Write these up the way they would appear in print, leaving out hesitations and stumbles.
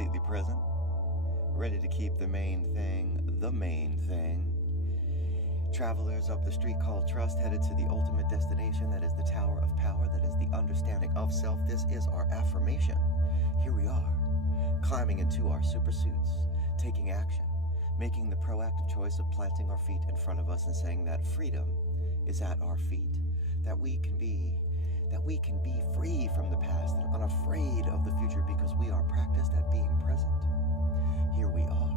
completely present, ready to keep the main thing the main thing. Travelers up the street called trust, headed to the ultimate destination, that is the Tower of Power, that is the understanding of self. This is our affirmation. Here we are, climbing into our super suits, taking action, making the proactive choice of planting our feet in front of us and saying that freedom is at our feet, that we can be free from the past and unafraid of the future because we are practiced at being present. Here we are,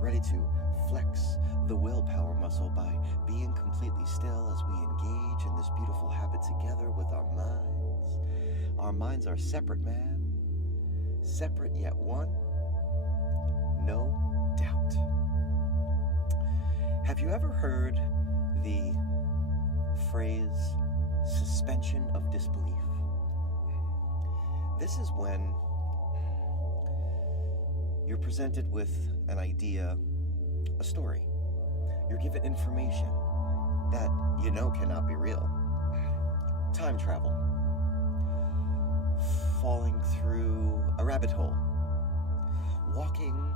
ready to flex the willpower muscle by being completely still as we engage in this beautiful habit together with our minds. Our minds are separate, man. Separate yet one. No doubt. Have you ever heard the phrase suspension of disbelief? This is when you're presented with an idea, a story. You're given information that you know cannot be real. Time travel. Falling through a rabbit hole. Walking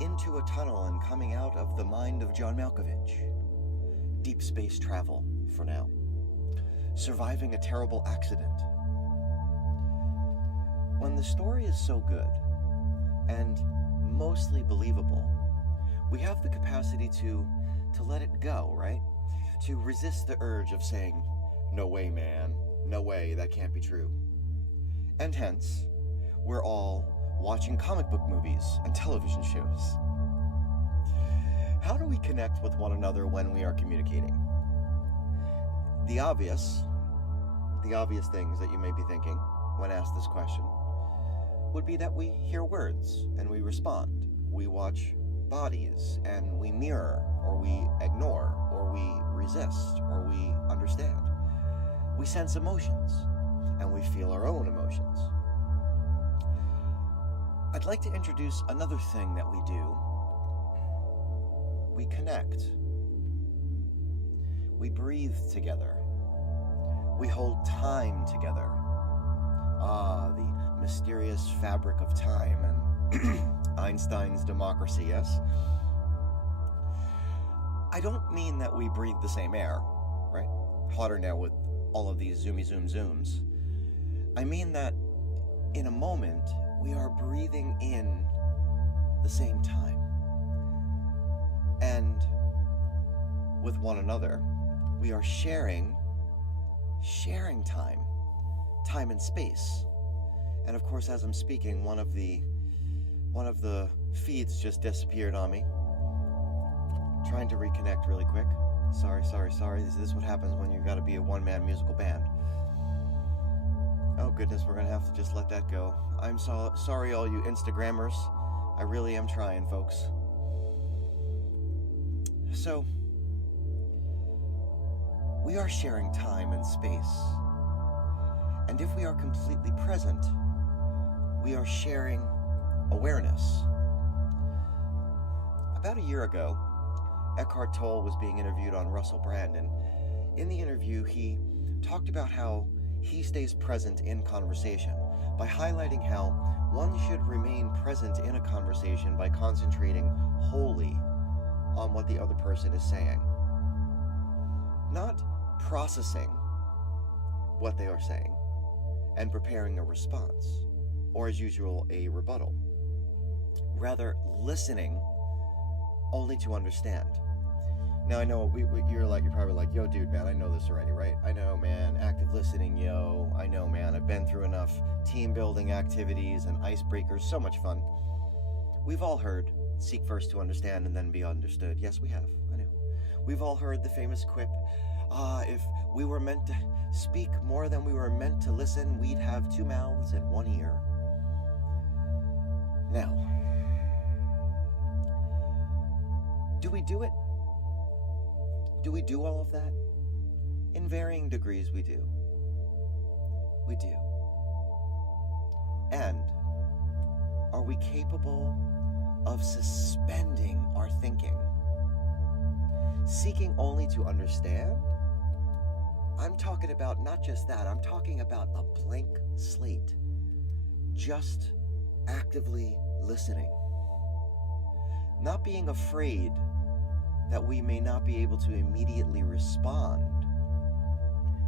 into a tunnel and coming out of the mind of John Malkovich. Deep space travel, for now. Surviving a terrible accident. When the story is so good and mostly believable, we have the capacity to let it go, right? To resist the urge of saying, no way, man, no way, that can't be true. And hence, we're all watching comic book movies and television shows. How do we connect with one another when we are communicating? The obvious things that you may be thinking when asked this question would be that we hear words and we respond. We watch bodies and we mirror, or we ignore, or we resist, or we understand. We sense emotions and we feel our own emotions. I'd like to introduce another thing that we do. We connect. We breathe together. We hold time together. The mysterious fabric of time and Einstein's democracy, yes? I don't mean that we breathe the same air, right? Hotter now with all of these zooms. I mean that in a moment, we are breathing in the same time. And with one another, we are sharing time and space. And of course, as I'm speaking, one of the feeds just disappeared on me. Trying to reconnect really quick. Sorry. This is what happens when you've got to be a one-man musical band. Oh goodness, we're gonna have to just let that go. I'm sorry all you Instagrammers. I really am trying, folks. So, we are sharing time and space. And if we are completely present, we are sharing awareness. About a year ago, Eckhart Tolle was being interviewed on Russell Brand, and in the interview, he talked about how he stays present in conversation by highlighting how one should remain present in a conversation by concentrating wholly on what the other person is saying, not processing what they are saying and preparing a response, or as usual, a rebuttal. Rather, listening only to understand. Now I know you're probably like, yo dude, man, I know this already, right? I know, man, active listening, yo. I know, man, I've been through enough team building activities and icebreakers, so much fun. We've all heard, seek first to understand and then be understood. Yes, we have, I know. We've all heard the famous quip, if we were meant to speak more than we were meant to listen, we'd have two mouths and one ear. Now, do we do it? Do we do all of that? In varying degrees, we do. We do. And are we capable of suspending our thinking? Seeking only to understand? I'm talking about not just that, I'm talking about a blank slate. Just actively listening, not being afraid that we may not be able to immediately respond.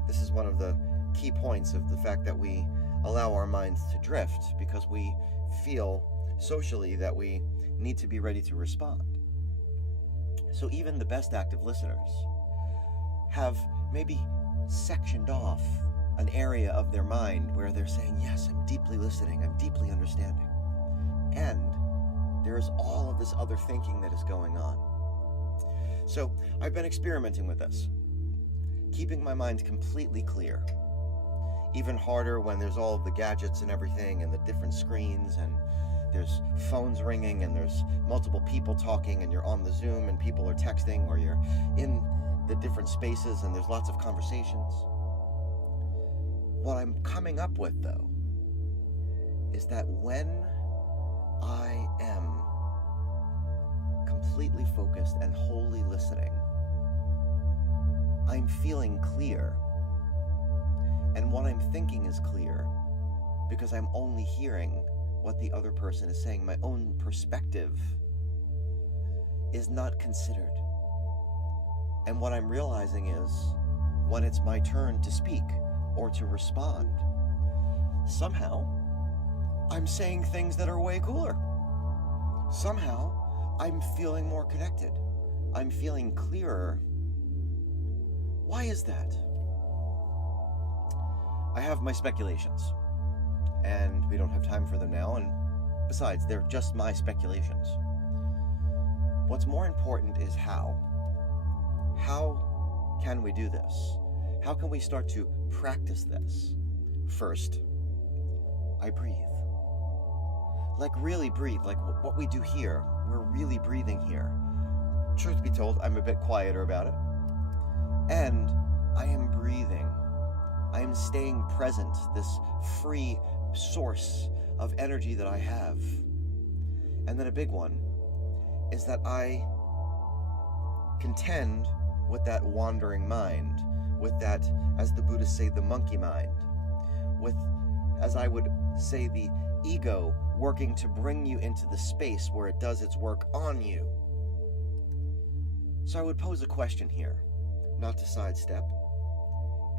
This is one of the key points of the fact that we allow our minds to drift, because we feel socially that we need to be ready to respond. So even the best active listeners have maybe sectioned off an area of their mind where they're saying, yes, I'm deeply listening, I'm deeply understanding. And there's all of this other thinking that is going on. So I've been experimenting with this, keeping my mind completely clear. Even harder when there's all of the gadgets and everything and the different screens, and there's phones ringing and there's multiple people talking, and you're on the Zoom and people are texting, or you're in the different spaces and there's lots of conversations. What I'm coming up with, though, is that when I am completely focused and wholly listening, I'm feeling clear. And what I'm thinking is clear because I'm only hearing what the other person is saying. My own perspective is not considered. And what I'm realizing is, when it's my turn to speak or to respond, somehow I'm saying things that are way cooler. Somehow I'm feeling more connected. I'm feeling clearer. Why is that? I have my speculations, and we don't have time for them now, and besides, they're just my speculations. What's more important is how. How can we do this? How can we start to practice this? First, I breathe. Like really breathe, like what we do here. We're really breathing here. Truth be told, I'm a bit quieter about it. And I am breathing. I am staying present, this free source of energy that I have. And then a big one is that I contend with that wandering mind, with that, as the Buddhists say, the monkey mind, with, as I would say, the ego working to bring you into the space where it does its work on you. So I would pose a question here, not to sidestep.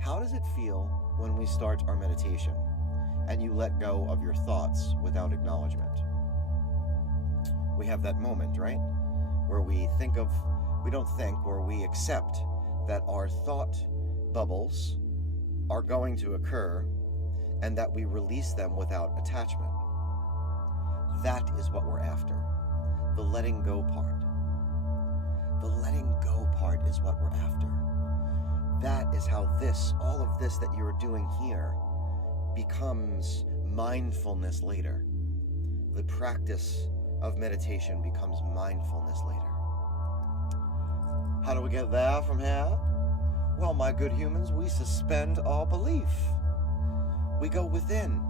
How does it feel when we start our meditation and you let go of your thoughts without acknowledgement? We have that moment, right? Where we accept that our thought bubbles are going to occur and that we release them without attachment. That is what we're after. The letting go part. The letting go part is what we're after. That is how all of this that you're doing here becomes mindfulness later. The practice of meditation becomes mindfulness later. How do we get there from here? Well, my good humans, we suspend our belief. We go within,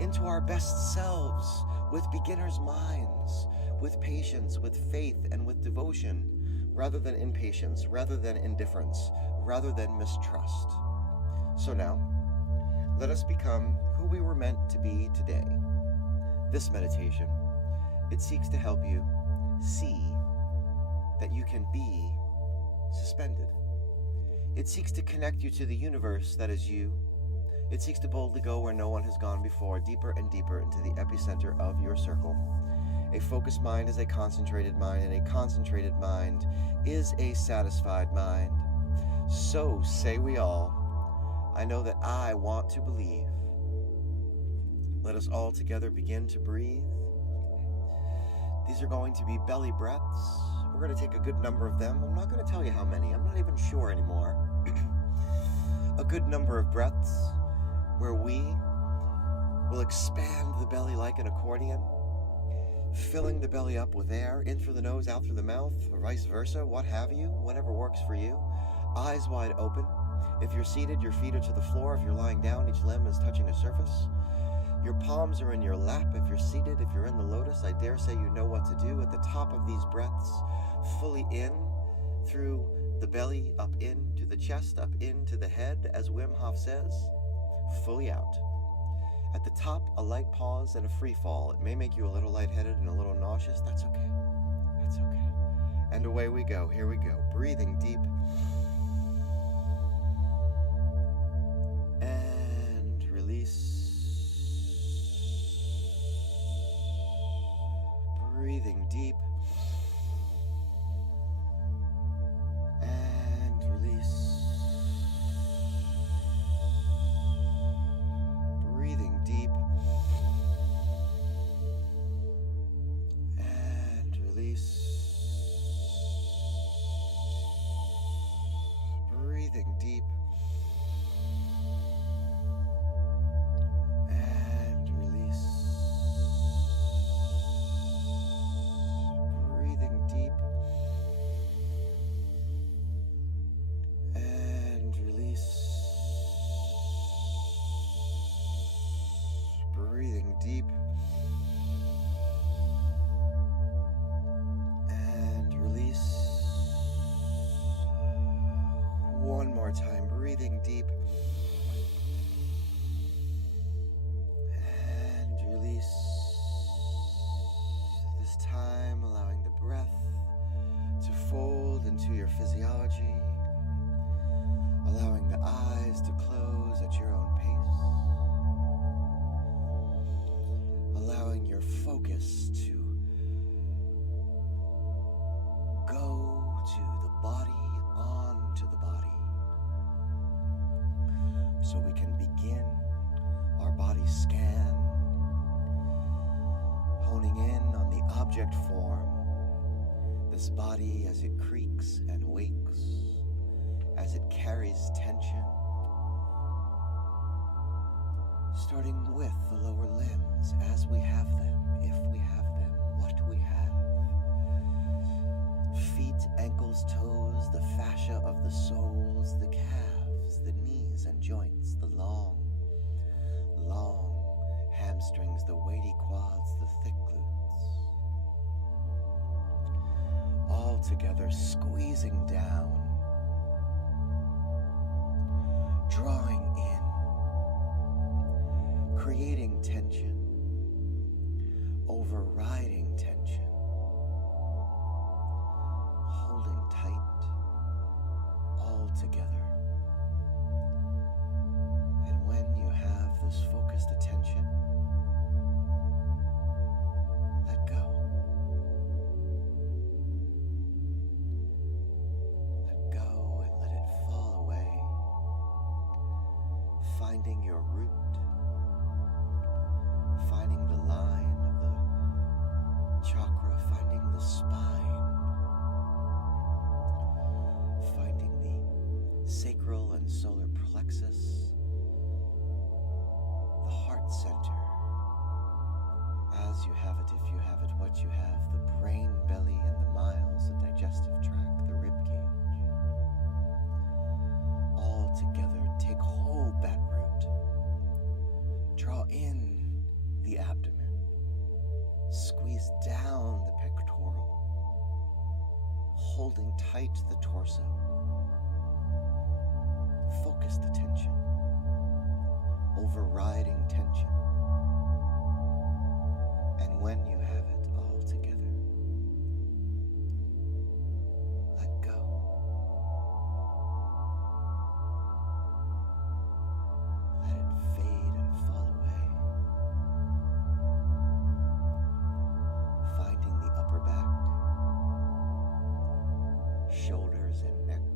into our best selves, with beginner's minds, with patience, with faith, and with devotion, rather than impatience, rather than indifference, rather than mistrust. So now, let us become who we were meant to be today. This meditation, it seeks to help you see that you can be suspended. It seeks to connect you to the universe that is you. It seeks to boldly go where no one has gone before, deeper and deeper into the epicenter of your circle. A focused mind is a concentrated mind, and a concentrated mind is a satisfied mind. So say we all, I know that I want to believe. Let us all together begin to breathe. These are going to be belly breaths. We're going to take a good number of them. I'm not going to tell you how many. I'm not even sure anymore. A good number of breaths where we will expand the belly like an accordion, filling the belly up with air, in through the nose, out through the mouth, or vice versa, what have you, whatever works for you. Eyes wide open. If you're seated, your feet are to the floor. If you're lying down, each limb is touching a surface. Your palms are in your lap. If you're seated, if you're in the lotus, I dare say you know what to do. At the top of these breaths, fully in through the belly, up into the chest, up into the head, as Wim Hof says, fully out. At the top, a light pause and a free fall. It may make you a little lightheaded and a little nauseous. That's okay. That's okay. And away we go. Here we go. Breathing deep. And release. Breathing deep. And release. Breathing deep. And release. Breathing deep. And release. Breathing deep. And release. Breathing deep. And release. One more time, breathing deep. And release. This time, allowing the breath to fold into your physiology. Allowing the eyes to close at your own pace. Allowing your focus to go to the body, onto the body. So we can begin our body scan, honing in on the object form, this body as it creaks and wakes, as it carries tension, starting with the lower limbs as we have them, if we have them, what we have. Feet, ankles, toes, the fascia of the soles, the calves, the knees and joints, the long hamstrings, the weighty quads, the thick glutes. All together squeezing down, drawing in, creating tension, overriding tension, holding tight, all together. And when you have this focused attention, let go. Let go and let it fall away, finding your root, finding the line of the chakra, finding the spine, finding the sacral and solar plexus, the heart center, as you have it, if you have it, what you have, the brain belly and the miles, the digestive tract, the rib cage. All together, take hold that root. Draw in the abdomen. Squeeze down the pectoral, holding tight the torso. Focused attention, overriding tension. And when you have it all together, let go. Let it fade and fall away. Finding the upper back, shoulders and neck.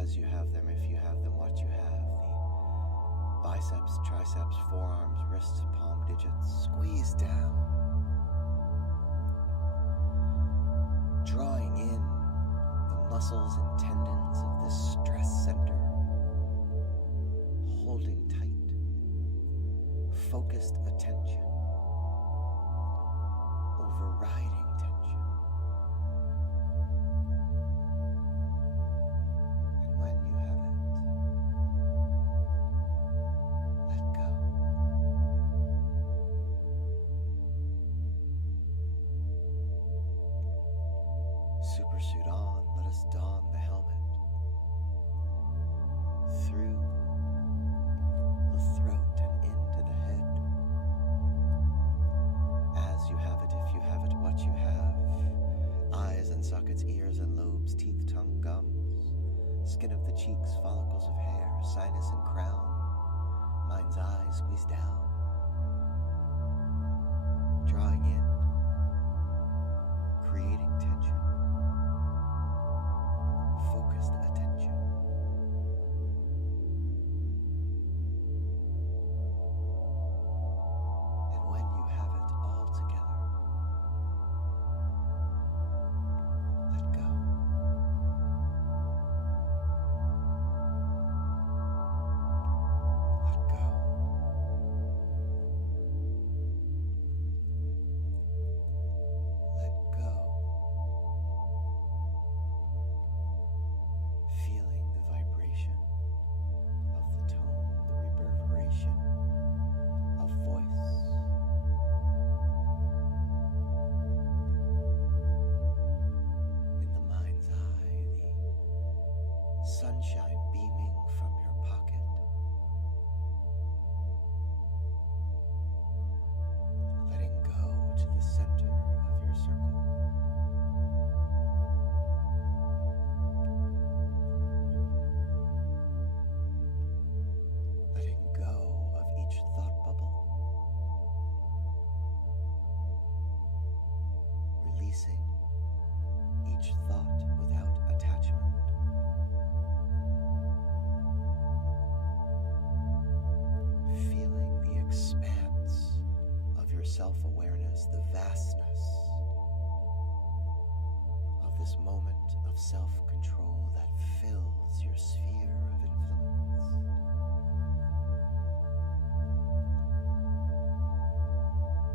As you have them, if you have them, what you have, the biceps, triceps, forearms, wrists, palm digits, squeeze down, drawing in the muscles and tendons of this stress center, holding tight, focused attention, overriding tension. And when you have it, let go. Supersuit on, let us don the helmet. Through the throat, suck its ears and lobes, teeth, tongue, gums, skin of the cheeks, follicles of hair, sinus and crown, mind's eye squeezed down, drawing in, creating tension, focused attention. And when you have it all together, let go. Let go. Let go. Feeling the vibration of the tone, the reverberation of voice. In the mind's eye, the sunshine beaming from your pocket. Letting go to the center of your circle. Letting go of each thought bubble. Releasing each thought without attachment. Feeling the expanse of your self-awareness, the vastness of this moment of self-control that fills your sphere of influence.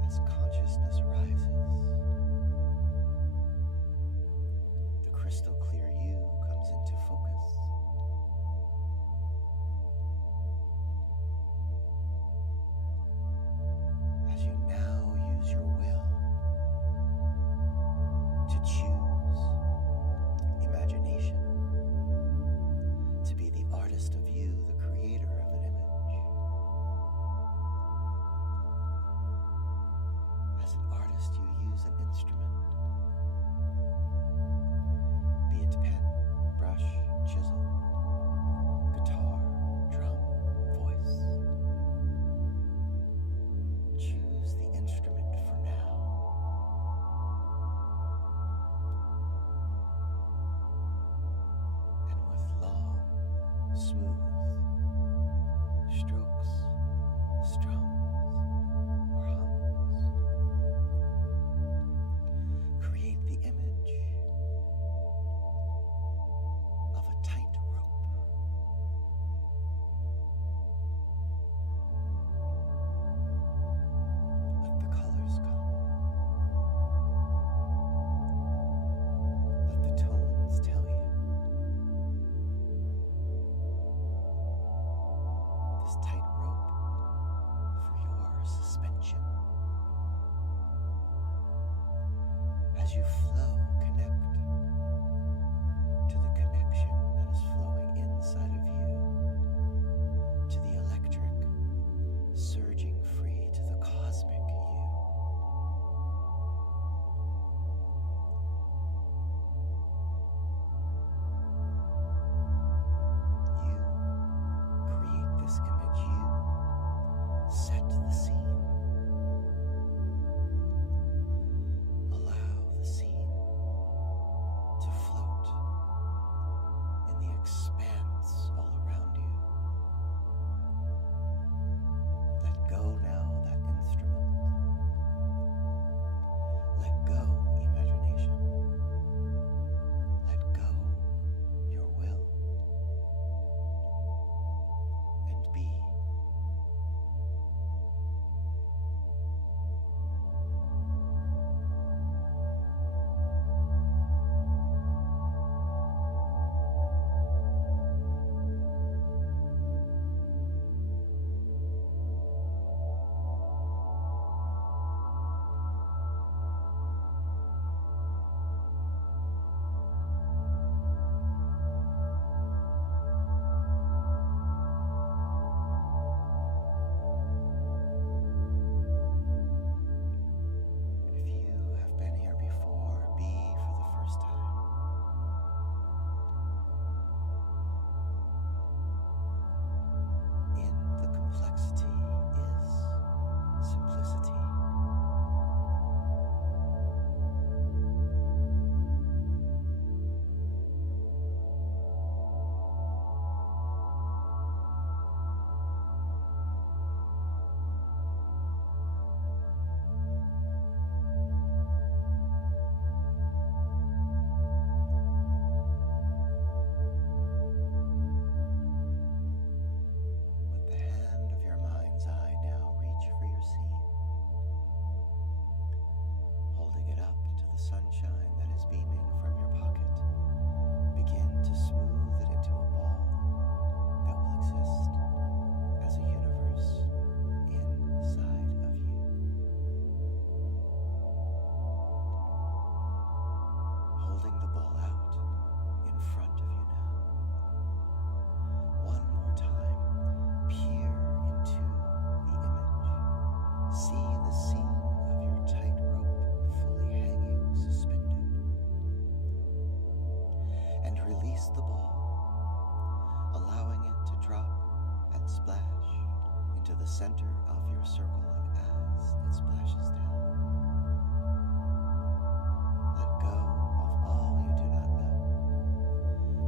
As consciousness rises, the crystal clear you comes into focus. As you now use your will to choose imagination, to be the artist of you, the creator of an image. As an artist, you use an instrument, be it pen, brush, chisel, guitar, drum, voice. Choose the instrument for now. And with long, smooth strokes, strums, or hums, create the image of a tight rope. Let the colors come. Let the tones tell you. This tight rope for your suspension. As you flow, connect to the connection that is flowing inside of you, to the electric surging free, to the cosmic you. You create this image, you set the scene. Allow the scene the center of your circle, and as it splashes down, let go of all you do not know.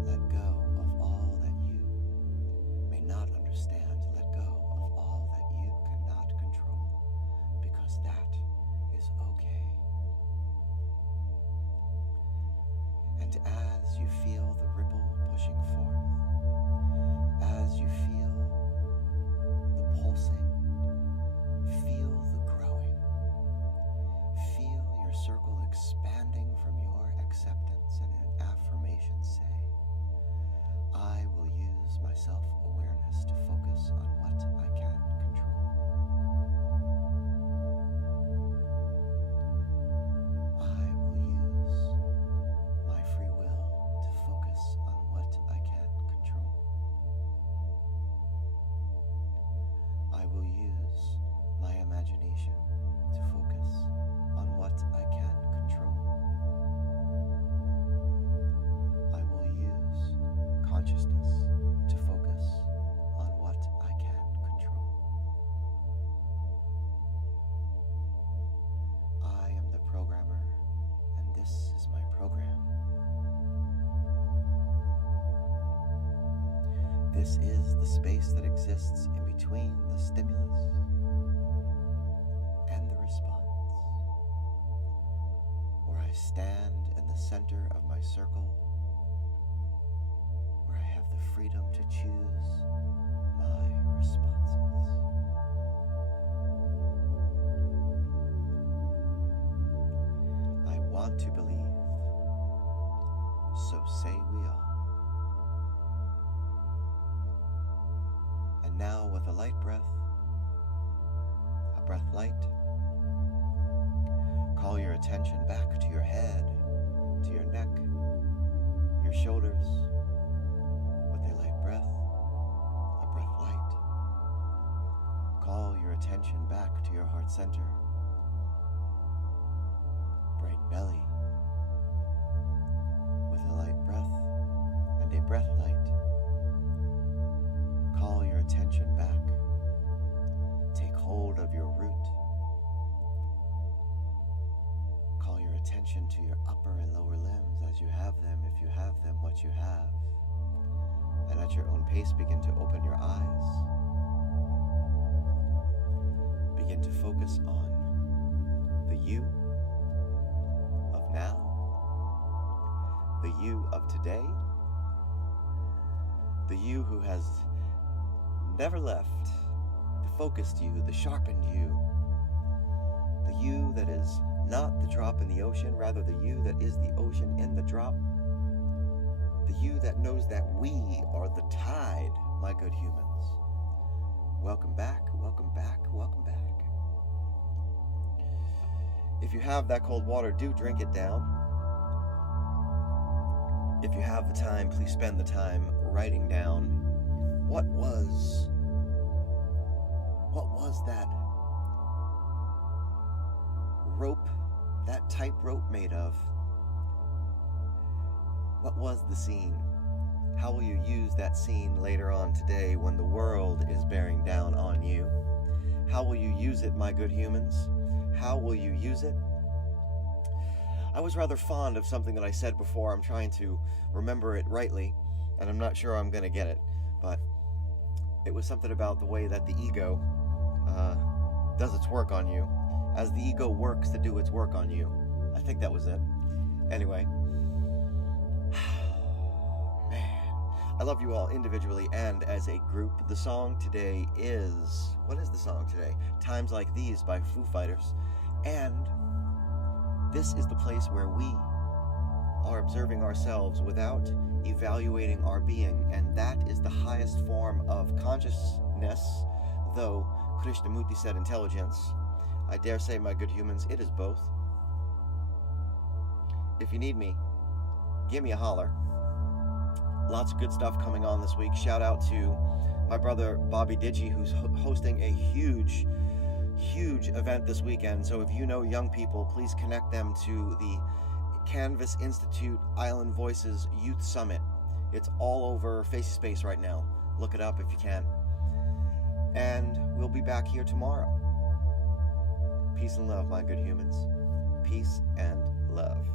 Let go of all that you may not understand. Let go of all that you cannot control, because that is okay. And as you feel the ripple pushing forth, as you feel the pulsing, feel the growing, feel your circle expanding from your acceptance, and in affirmation say, I will use my self-awareness to focus on what I can control. I will use my free will to focus on what I can control. I will use my imagination to focus on what I can control. I will use consciousness to focus on what I can control. I am the programmer, and this is my program. This is the space that exists in between the stimulus and the response, where I stand in the center of my circle, where I have the freedom to choose my responses. I want to believe, so say we all. And now with a light breath, a breath light, call your attention back to your head, to your neck, your shoulders. With a light breath, a breath light, call your attention back to your heart center, bright belly. With a light breath and a breath light, call your attention back. Take hold of your root. Call your attention to your upper and lower limbs as you have them, if you have them, what you have. And at your own pace, begin to open your eyes. Begin to focus on the you of now, the you of today, the you who has never left, the focused you, the sharpened you, the you that is not the drop in the ocean, rather the you that is the ocean in the drop, the you that knows that we are the tide, my good humans. Welcome back, welcome back, welcome back. If you have that cold water, do drink it down. If you have the time, please spend the time writing down what was that rope, that tightrope made of? What was the scene? How will you use that scene later on today when the world is bearing down on you? How will you use it, my good humans? How will you use it? I was rather fond of something that I said before. I'm trying to remember it rightly, and I'm not sure I'm going to get it, but it was something about the way that the ego does its work on you, as the ego works to do its work on you. I think that was it. Anyway, man, I love you all individually and as a group. The song today is, what is the song today? Times Like These by Foo Fighters. And this is the place where we are observing ourselves without evaluating our being, and that is the highest form of consciousness, though Krishnamurti said intelligence. I dare say, my good humans, it is both. If you need me, give me a holler. Lots of good stuff coming on this week. Shout out to my brother Bobby Digi, who's hosting a huge event this weekend. So if you know young people, please connect them to the Canvas Institute Island Voices Youth Summit. It's all over Face Space right now. Look it up if you can. And we'll be back here tomorrow. Peace and love, my good humans. Peace and love.